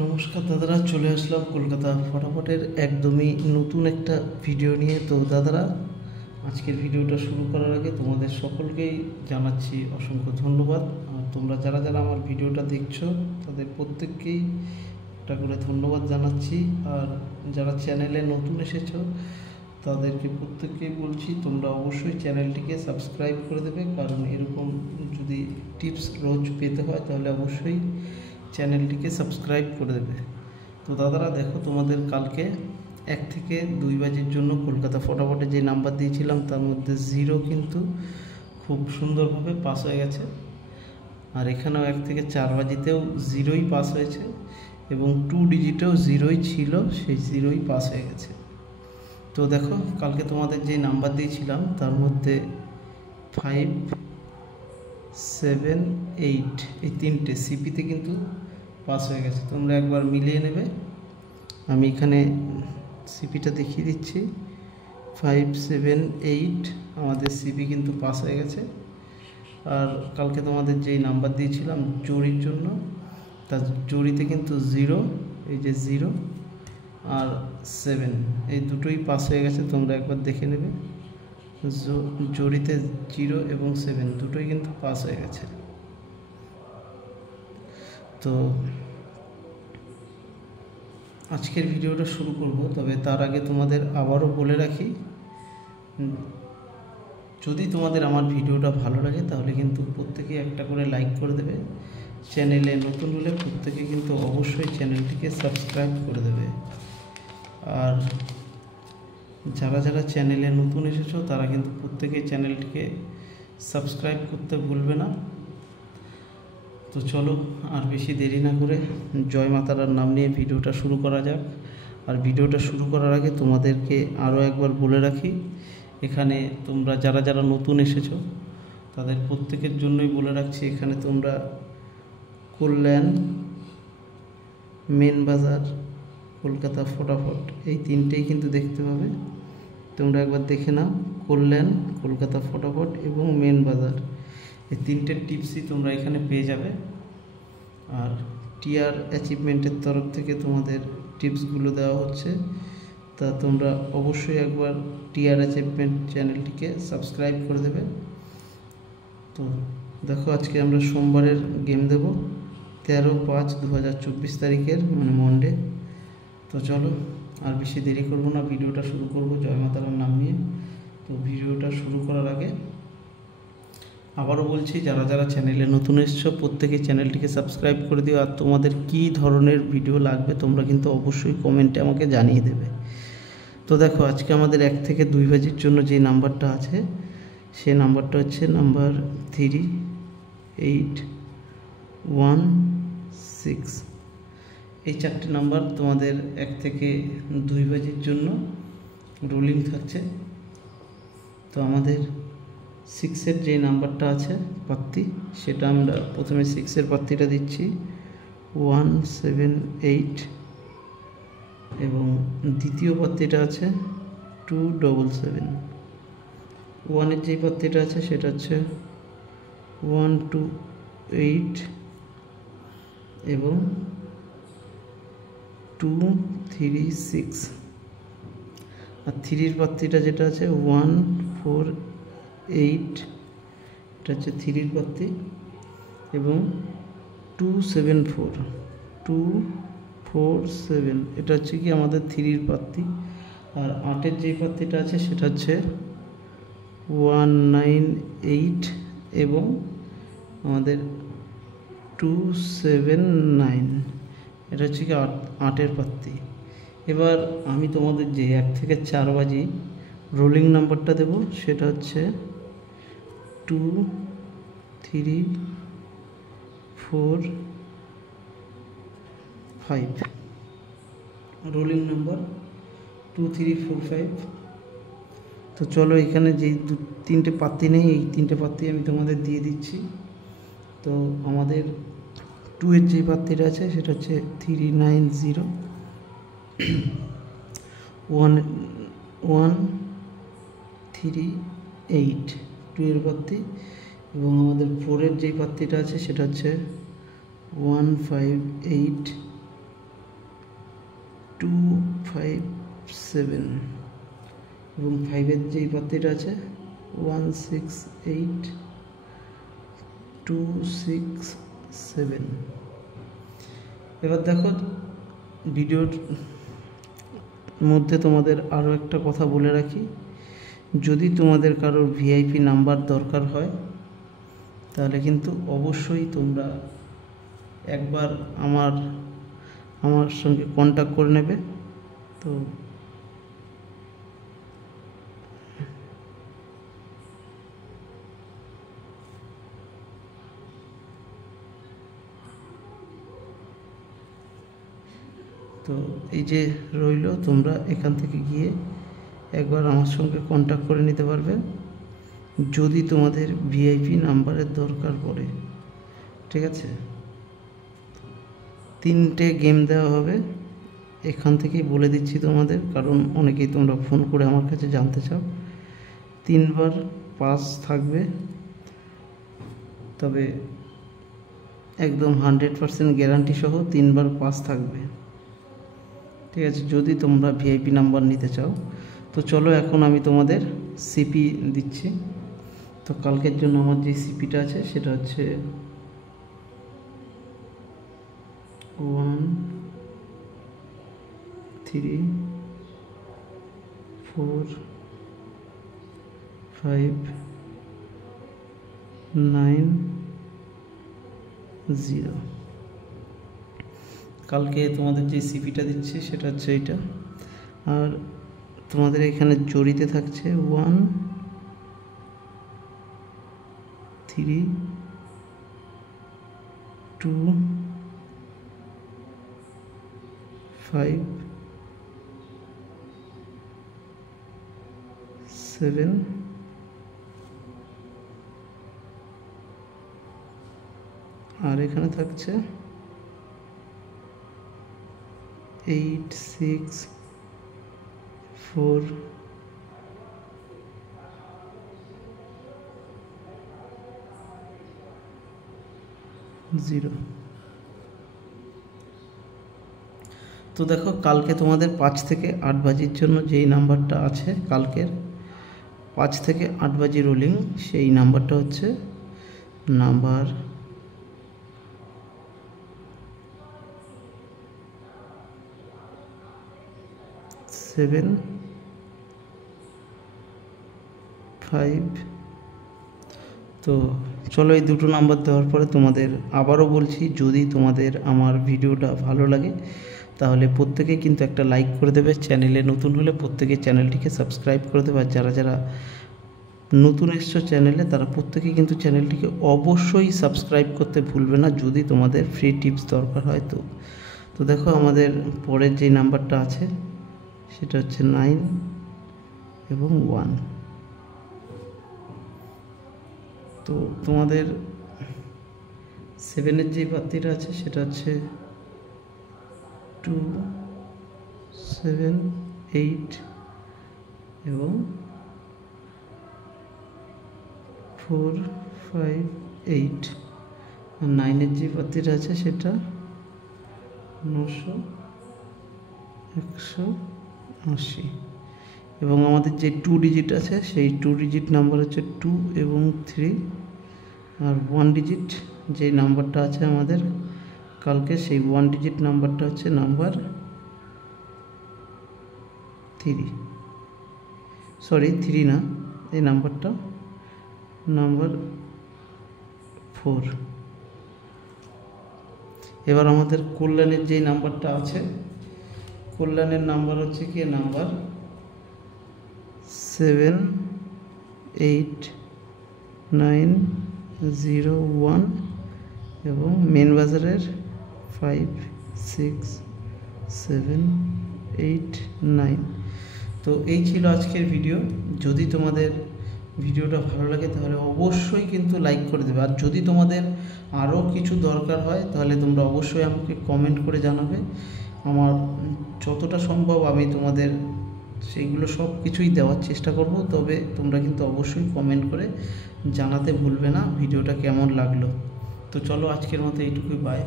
নমস্কার দাদারা, চলে আসলাম কলকাতা ফটাফটের একদমই নতুন একটা ভিডিও নিয়ে। তো দাদারা, আজকের ভিডিওটা শুরু করার আগে তোমাদের সকলকেই জানাচ্ছি অসংখ্য ধন্যবাদ। আর তোমরা যারা যারা আমার ভিডিওটা দেখছো তাদের প্রত্যেককেই একটা করে ধন্যবাদ জানাচ্ছি। আর যারা চ্যানেলে নতুন এসেছো তাদেরকে প্রত্যেককেই বলছি তোমরা অবশ্যই চ্যানেলটিকে সাবস্ক্রাইব করে দেবে, কারণ এরকম যদি টিপস রোজ পেতে হয় তাহলে অবশ্যই চ্যানেলটিকে সাবস্ক্রাইব করে দেবে। তো দাদারা দেখো, তোমাদের কালকে 1 থেকে 2 বাজের জন্য কলকাতা ফটাফটে যে নাম্বার দিয়েছিলাম তার মধ্যে 0 কিন্তু খুব সুন্দরভাবে পাস হয়ে গেছে। আর এখানেও 1 থেকে 4 বাজিতেও 0ই পাস হয়েছে এবং 2 ডিজিটেও 0ই ছিল, সেই 0ই পাস হয়ে গেছে। তো দেখো, কালকে তোমাদের যে নাম্বার দিয়েছিলাম তার মধ্যে 5, 7, 8 এই তিনটে সিপিতে কিন্তু পাস হয়ে গেছে। তোমরা একবার মিলিয়ে নেবে। আমি এখানে সিপিটা দেখিয়ে দিচ্ছি। 5, 7, 8 আমাদের সিপি কিন্তু পাস হয়ে গেছে। আর কালকে তোমাদের যেই নাম্বার দিয়েছিলাম জরির জন্য, তার জরিতে কিন্তু 0, এই যে 0 আর 7 এই দুটোই পাস হয়ে গেছে। তোমরা একবার দেখে নেবে, জরিতে 0 এবং 7 দুটোই কিন্তু পাস হয়ে গেছে। তো আজকের ভিডিওটা শুরু করব, তবে তার আগে তোমাদের আবারও বলে রাখি, যদি তোমাদের আমার ভিডিওটা ভালো লাগে তাহলে কিন্তু প্রত্যেকে একটা করে লাইক করে দেবে। চ্যানেলে নতুন হলে প্রত্যেকে কিন্তু অবশ্যই চ্যানেলটিকে সাবস্ক্রাইব করে দেবে। আর যারা যারা চ্যানেলে নতুন এসেছো তারা কিন্তু প্রত্যেকেই চ্যানেলটিকে সাবস্ক্রাইব করতে ভুলবে না। তো চলো, আর বেশি দেরি না করে জয় মা তারার নাম নিয়ে ভিডিওটা শুরু করা যাক। আর ভিডিওটা শুরু করার আগে তোমাদেরকে আরও একবার বলে রাখি, এখানে তোমরা যারা যারা নতুন এসেছো তাদের প্রত্যেকের জন্যই বলে রাখছি, এখানে তোমরা কল্যাণ, মেন বাজার, কলকাতা ফটাফট এই তিনটেই কিন্তু দেখতে পাবে। তোমরা একবার দেখে নাও, কল্যাণ, কলকাতা ফটাফট এবং মেন বাজার এই তিনটে টিপসই তোমরা এখানে পেয়ে যাবে। আর টিআর অ্যাচিভমেন্টের তরফ থেকে তোমাদের টিপসগুলো দেওয়া হচ্ছে, তা তোমরা অবশ্যই একবার টিআর অ্যাচিভমেন্ট চ্যানেলটিকে সাবস্ক্রাইব করে দেবে। তো দেখো, আজকে আমরা সোমবারের গেম দেব 13/5/2024 তারিখের, মানে মন্ডে। তো চলো, আর বেশি দেরি করব না, ভিডিওটা শুরু করব জয় মা তারার নাম নিয়ে। তো ভিডিওটা শুরু করার আগে আবারও বলছি, যারা যারা চ্যানেলে নতুন এসছো প্রত্যেকে চ্যানেলটিকে সাবস্ক্রাইব করে দিও। আর তোমাদের কী ধরনের ভিডিও লাগবে তোমরা কিন্তু অবশ্যই কমেন্টে আমাকে জানিয়ে দেবে। তো দেখো, আজকে আমাদের 1 থেকে 2 বাজির জন্য যে নাম্বারটা আছে সেই নাম্বারটা হচ্ছে নাম্বার 3, 8, 1, 6। এই 4টে নাম্বার তোমাদের 1 থেকে 2 বাজির জন্য রোলিং থাকছে। তো আমাদের 6-এর যে নাম্বারটা আছে পাত্তি, সেটা আমরা প্রথমে 6-এর পাত্তিটা দিচ্ছি 1, 7, 8 এবং দ্বিতীয় পাত্তিটা আছে 2, 7, 7। 1-এর যে পাত্তিটা আছে সেটা হচ্ছে 1, 2, 8 এবং 2, 3, 6। আর 3-এর পাত্তিটা যেটা আছে 1, 4, 8, এটা হচ্ছে 3-এর পাত্তি এবং 2, 7, 4, 2, 4, 7 এটা হচ্ছে কি আমাদের 3-এর পাত্তি। আর 8-এর যে পাত্তিটা আছে সেটা হচ্ছে 1, 9, 8 এবং আমাদের 2, 7, 9 এটা হচ্ছে কি 8-এর পাত্তি। এবার আমি তোমাদের যে 1 থেকে 4 বাজি রোলিং নাম্বারটা দেব সেটা হচ্ছে 2, 3, 4, 5। Rolling number 2, 3, 4, 5। তো চলো, এখানে যেই 3টে পাত্তি নেই, এই 3টে পাত্তি আমি তোমাদের দিয়ে দিচ্ছি। তো আমাদের 2-এর যে পাত্তিটা আছে সেটা হচ্ছে 3, 9, 0, 1, 1, 3, 8 2-এর পাত্তি। এবং আমাদের 4-এর যেই পাত্তিটা আছে সেটা হচ্ছে 1, 5, 8 7 এবং 5-এর যেই পাত্রীটা আছে 168267। এবার দেখো ভিডিওর মধ্যে তোমাদের আরও একটা কথা বলে রাখি, যদি তোমাদের কারোর ভিআইপি নাম্বার দরকার হয় তাহলে কিন্তু অবশ্যই তোমরা একবার আমার সঙ্গে কন্ট্যাক্ট করে নেবে। তো এই যে রইল, তোমরা এখান থেকে গিয়ে একবার আমার সঙ্গে কন্ট্যাক্ট করে নিতে পারবে যদি তোমাদের ভিআইপি নাম্বারের দরকার পড়ে। ঠিক আছে, 3টে গেম দেওয়া হবে, এখান থেকেই বলে দিচ্ছি তোমাদের, কারণ অনেকেই তোমরা ফোন করে আমার কাছে জানতে চাও। 3বার পাস থাকবে, তবে একদম 100% গ্যারান্টি সহ 3বার পাস থাকবে। ঠিক আছে, যদি তোমরা ভিআইপি নাম্বার নিতে চাও। তো চলো এখন আমি তোমাদের সিপি দিচ্ছি। তো কালকের জন্য আমার যে সিপিটা আছে সেটা হচ্ছে 1 3 4 5 9 0। কালকে তোমাদের যে সিপিটা দিচ্ছি সেটা হচ্ছে এইটা। আর তোমাদের এখানে জড়িতে থাকছে 1 3 2 5 7 আর এখানে থাকছে 8 6 4 0। তো দেখো কালকে তোমাদের 5 থেকে 8 বাজির জন্য যেই নাম্বারটা আছে, কালকের 5 থেকে 8 বাজি রোলিং, সেই নাম্বারটা হচ্ছে নাম্বার 7 5। তো চলো এই দুটো নাম্বার দেওয়ার পরে তোমাদের আবারও বলছি, যদি তোমাদের আমার ভিডিওটা ভালো লাগে তাহলে প্রত্যেকেই কিন্তু একটা লাইক করে দেবে। চ্যানেলে নতুন হলে প্রত্যেকেই চ্যানেলটিকে সাবস্ক্রাইব করে দেবে। আর যারা যারা নতুন এসছো চ্যানেলে তারা প্রত্যেকেই কিন্তু চ্যানেলটিকে অবশ্যই সাবস্ক্রাইব করতে ভুলবে না, যদি তোমাদের ফ্রি টিপস দরকার হয়। তো দেখো আমাদের পরের যে নাম্বারটা আছে সেটা হচ্ছে 9 এবং 1। তো তোমাদের 7-এর যে পাত্রীটা আছে সেটা হচ্ছে 2 7 8 এবং 4 5 8। আর 9-এর যে পাত্রীটা আছে সেটা 900 180। এবং আমাদের যে 2 ডিজিট আছে সেই 2 ডিজিট নাম্বার হচ্ছে 2 এবং 3। আর 1 ডিজিট যে নাম্বারটা আছে আমাদের কালকে, সেই 1 ডিজিট নাম্বারটা হচ্ছে নাম্বার 3, সরি 3 না, এই নাম্বারটা নাম্বার 4। এবার আমাদের কল্যাণের যে নাম্বারটা আছে, কল্যাণের নাম্বার হচ্ছে কি নাম্বার 7 8 9 0 1 এবং মেন বাজারের 5 6 7 8 9। তো এই ছিল আজকের ভিডিও। যদি তোমাদের ভিডিওটা ভালো লাগে তাহলে অবশ্যই কিন্তু লাইক করে দেবে। আর যদি তোমাদের আরও কিছু দরকার হয় তাহলে তোমরা অবশ্যই আমাকে কমেন্ট করে জানাবে। আমার যতটা সম্ভব আমি তোমাদের সেইগুলো সব কিছুই দেওয়ার চেষ্টা করব। তবে তোমরা কিন্তু অবশ্যই কমেন্ট করে জানাতে ভুলবে না ভিডিওটা কেমন লাগলো। তো চলো আজকের মতো এইটুকুই, বাই।